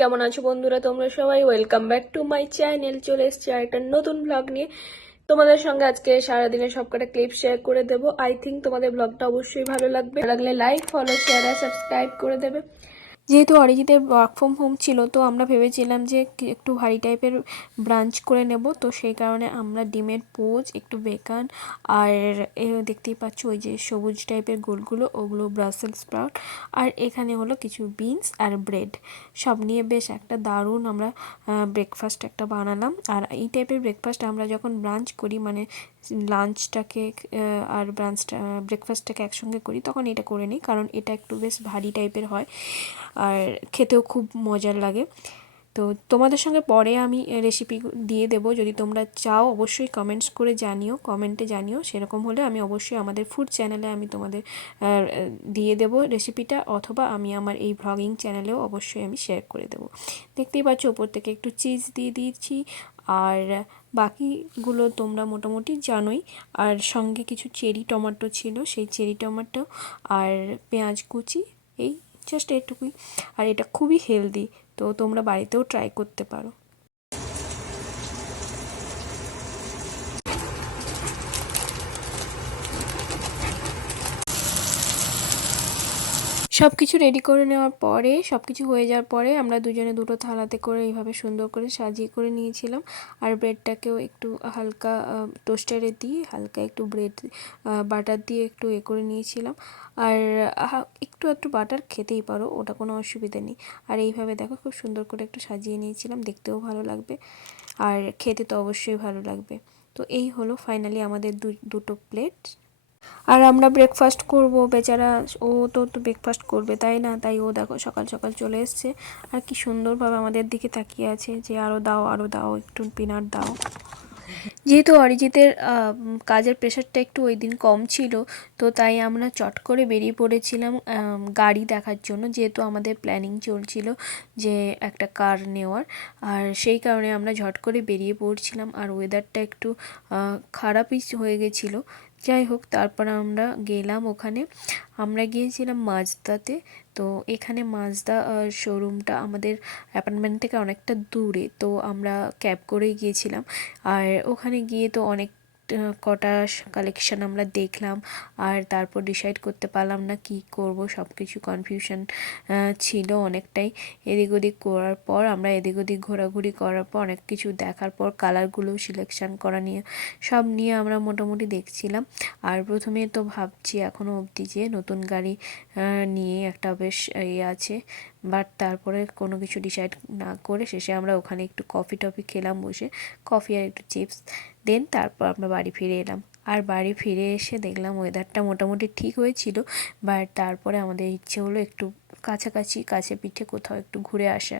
কেমন আছো বন্ধুরা? তোমরা সবাই welcome back to my channel. চলে এসেছি আর একটা নতুন ব্লগ নিয়ে তোমাদের সঙ্গে। আজকে সারাদিনের সবকটা ক্লিপ শেয়ার করে দেবো। আই থিঙ্ক তোমাদের ব্লগটা অবশ্যই ভালো লাগবে। ভালো লাগলে লাইক, ফলো, শেয়ার আর সাবস্ক্রাইব করে দেবে। যেহেতু অরিজিতের ওয়ার্ক ফ্রম হোম ছিল, তো আমরা ভেবেছিলাম যে একটু ভারী টাইপের ব্রাঞ্চ করে নেব। তো সেই কারণে আমরা ডিমের পোচ, একটু বেকন, আর দেখতেই পাচ্ছ ওই যে সবুজ টাইপের গোলগুলো, ওগুলো ব্রাসেল স্প্রাউট, আর এখানে হলো কিছু বিনস আর ব্রেড, সব নিয়ে বেশ একটা দারুণ আমরা ব্রেকফাস্ট একটা বানালাম। আর এই টাইপের ব্রেকফাস্ট আমরা যখন ব্রাঞ্চ করি, মানে লাঞ্চটাকে আর ব্রেকফাস্টটাকে একসঙ্গে করি, তখন এটা করে নিই, কারণ এটা একটু বেশ ভারী টাইপের হয় আর খেতেও খুব মজার লাগে। তো তোমাদের সঙ্গে পরে আমি রেসিপি দিয়ে দেবো, যদি তোমরা চাও অবশ্যই কমেন্টে জানিও। সেরকম হলে আমি অবশ্যই আমাদের ফুড চ্যানেলে আমি তোমাদের দিয়ে দেবো রেসিপিটা, অথবা আমি আমার এই ভ্লগিং চ্যানেলেও অবশ্যই আমি শেয়ার করে দেবো। দেখতেই পাচ্ছ ওপর থেকে একটু চিজ দিয়ে দিয়েছি, আর বাকিগুলো তোমরা মোটামুটি জানোই। আর সঙ্গে কিছু চেরি টমেটো ছিল, সেই চেরি টমেটো আর পেঁয়াজ কুচি, এই জাস্ট এটুকুই। আর এটা খুবই হেলদি, তো তোমরা বাড়িতেও ট্রাই করতে পারো। সব কিছু রেডি করে নেওয়ার পরে, সব কিছু হয়ে যাওয়ার পরে আমরা দুজনে দুটো থালাতে করে এইভাবে সুন্দর করে সাজিয়ে করে নিয়েছিলাম। আর ব্রেডটাকেও একটু হালকা টোস্টারে দিয়ে হালকা একটু ব্রেড বাটার দিয়ে একটু করে নিয়েছিলাম। আর একটু বাটার খেতেই পারো, ওটা কোনো অসুবিধা নেই। আর এইভাবে দেখো খুব সুন্দর করে একটু সাজিয়ে নিয়েছিলাম, দেখতেও ভালো লাগবে আর খেতে তো অবশ্যই ভালো লাগবে। তো এই হলো ফাইনালি আমাদের দুটো প্লেট। আর আমরা ব্রেকফাস্ট করব, বেচারা ও তো ব্রেকফাস্ট করবে তাই না, তাই ও দেখো সকাল সকাল চলে এসছে আর কি সুন্দরভাবে আমাদের দিকে তাকিয়ে আছে যে আরও দাও, একটু পিনাট দাও। যেহেতু অরিজিতের কাজের প্রেশারটা একটু ওই দিন কম ছিল, তো তাই আমরা চট করে বেরিয়ে পড়েছিলাম গাড়ি দেখার জন্য, যেহেতু আমাদের প্ল্যানিং চলছিল যে একটা কার নেওয়ার। আর সেই কারণে আমরা ঝট করে বেরিয়ে পড়ছিলাম, আর ওয়েদারটা একটু খারাপই হয়ে গেছিলো। যাই হোক, তারপর আমরা গেলাম ওখানে। আমরা গিয়েছিলাম মাজদাতে। তো এখানে মাজদা শোরুমটা আমাদের অ্যাপার্টমেন্ট থেকে অনেকটা দূরে, তো আমরা ক্যাব করেই গিয়েছিলাম। আর ওখানে গিয়ে তো অনেক কটা কালেকশন আমরা দেখলাম, আর তারপর ডিসাইড করতে পারলাম না কি করব, সব কিছু কনফিউশন ছিল অনেকটাই। এদিক ওদিক করার পর, আমরা এদিক ওদিক ঘোরাঘুরি করার পর, অনেক কিছু দেখার পর, কালারগুলো সিলেকশন করা নিয়ে সব নিয়ে আমরা মোটামুটি দেখছিলাম। আর প্রথমে তো ভাবছি এখনও অবধি যে নতুন গাড়ি নিয়ে একটা বেশ আছে, বাট তারপরে কোনো কিছু ডিসাইড না করে শেষে আমরা ওখানে একটু কফি টফি খেলাম বসে, কফি আর একটু চিপস। দেন তারপর আমরা বাড়ি ফিরে এলাম। আর বাড়ি ফিরে এসে দেখলাম ওয়েদারটা মোটামুটি ঠিক হয়েছিল, বাট তারপরে আমাদের ইচ্ছে হলো একটু কাছে পিঠে কোথাও একটু ঘুরে আসা।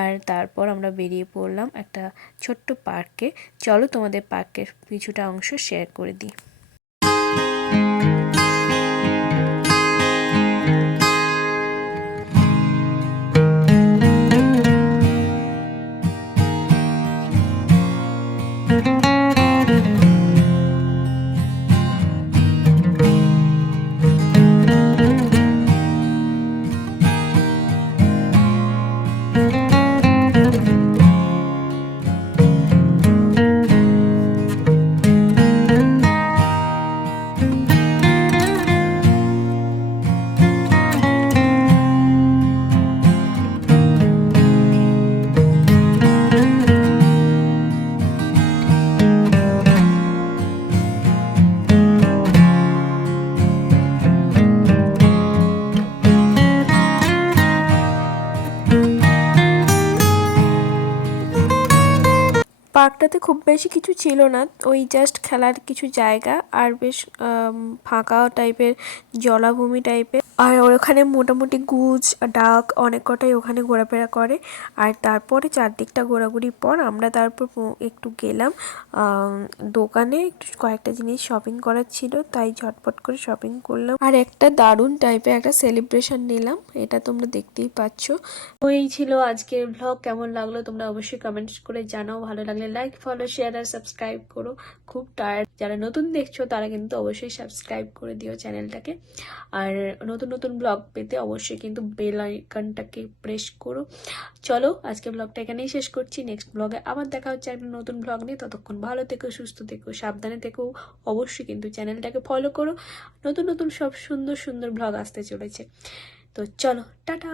আর তারপর আমরা বেরিয়ে পড়লাম একটা ছোট্ট পার্কে। চলো তোমাদের পার্কের কিছুটা অংশ শেয়ার করে দিই। পার্কটাতে খুব বেশি কিছু ছিল না, ওই জাস্ট খেলার কিছু জায়গা আর বেশ ফাঁকা টাইপের জলাভূমি টাইপের। আর ওখানে মোটামুটি গুজ ডাক অনেক কটাই ওখানে ঘোরাফেরা করে। আর তারপরে চারদিকটা ঘোরাঘুরির পর আমরা তারপর একটু গেলাম দোকানে, একটু কয়েকটা জিনিস শপিং করার ছিল, তাই ঝটপট করে শপিং করলাম। আর একটা দারুণ টাইপের একটা সেলিব্রেশন নিলাম, এটা তোমরা দেখতেই পাচ্ছ। তো এই ছিল আজকের ব্লগ। কেমন লাগলো তোমরা অবশ্যই কমেন্টস করে জানাও। ভালো লাগলে লাইক, ফলো, শেয়ার আর সাবস্ক্রাইব করো। খুব টায়ার্ড, যারা নতুন দেখছো তারা কিন্তু অবশ্যই সাবস্ক্রাইব করে দিও চ্যানেলটাকে। আর নতুন নতুন ব্লগ পেতে অবশ্যই কিন্তু বেল আইকনটাকে প্রেস করো। চলো আজকে ব্লগটা এখানেই শেষ করছি, নেক্সট ব্লগে আবার দেখা হচ্ছে একটা নতুন ব্লগ নিয়ে। ততক্ষণ ভালো থেকো, সুস্থ থেকো, সাবধানে থেকো। অবশ্যই কিন্তু চ্যানেলটাকে ফলো করো, নতুন নতুন সব সুন্দর সুন্দর ব্লগ আসতে চলেছে। তো চলো টাটা।